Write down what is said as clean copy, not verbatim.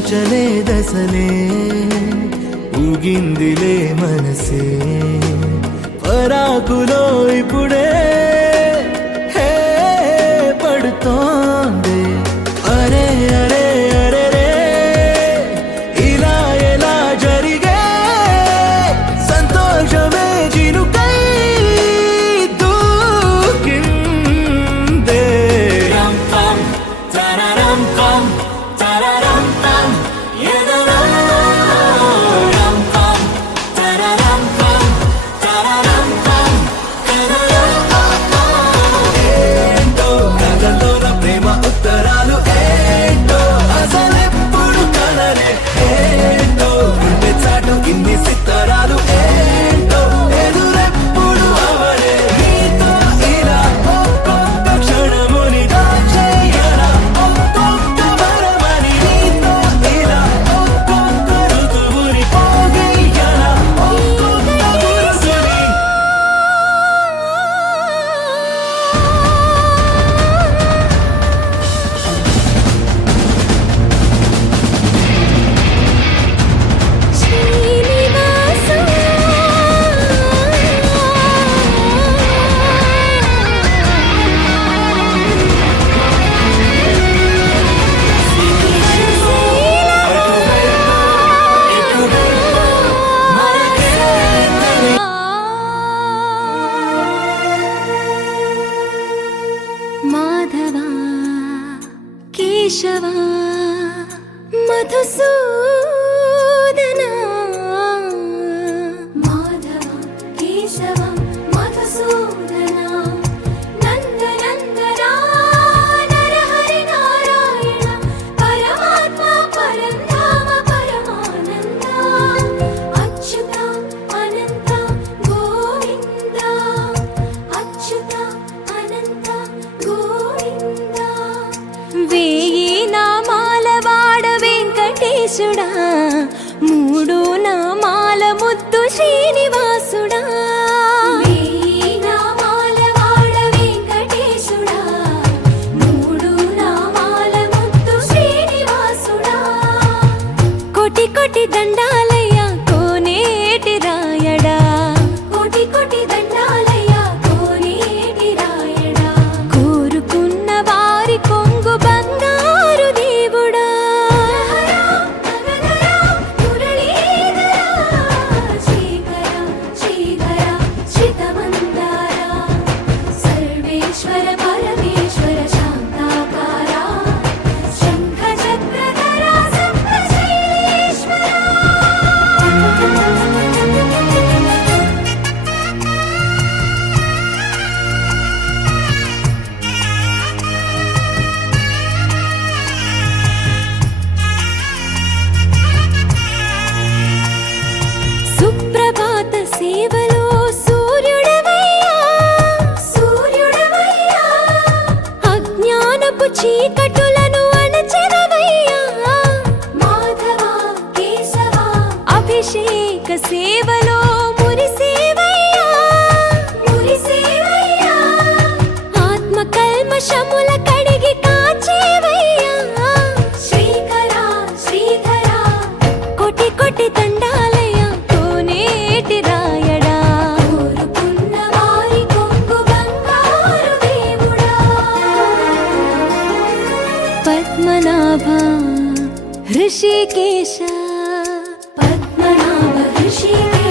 ఊహించలేదసలే ఊగిందిలే మనసే పరాకులో ఇప్పుడే హే పడుతోంది అరే అరే అరే రే ఇలా ఎలా జరిగే సంతోషమే చినుకై దూకిందే రం పం తరరం పం తరరం పం ఎదలో రం పం తరరం పం తరరం పం ఎదలో ఏంటో కథలోన ప్రేమ ఉత్తరాలు ఏంటో అసలెప్పుడు కలలే ఏంటో గుండె చాటు ఇన్ని సిత్తరాలు ఏంటో ఎదురెప్పుడు అవలే నీతో ఇలా ఒక్కొక్క క్షణముని దాచేయరా ఒక్కొక్క వరమని నీతో ఇలా ఒక్కొక్క ఋతువుని పోగేయరా ఒక్కొక్క పురుషుని మాధవా కేశవా మధుసూదనా మాధవా కేశవా మధుసూదనా నందనందనా నరహరి నారాయణ పరమాత్మ పరంధామ పరమానంద అచ్యుత అనంత గోవింద అచ్యుత అనంత గోవింద వేయి నామాల వాడ వెంకటేశుడా మూడు నామాల ముద్దు శ్రీనివాసుడా వేయి నామాల వాడ వెంకటేశుడా మూడు నామాల ముద్దు శ్రీనివాసుడా కోటి కోటి దండాలయ్యా కోనేటి రాయడా కోటి కోటి దండాలయ్యా కోనేటి రాయడా కోరుకున్న వారి కొంగు బంగారు దేవుడా శ్రీకర శ్రీధర శ్రితమందార సర్వేశ్వర పరమేశ్వర శాంతాకార శంఖ చక్రధర సప్తశైలేశ్వర హృషికేశ పద్మనాభ హృషికేశ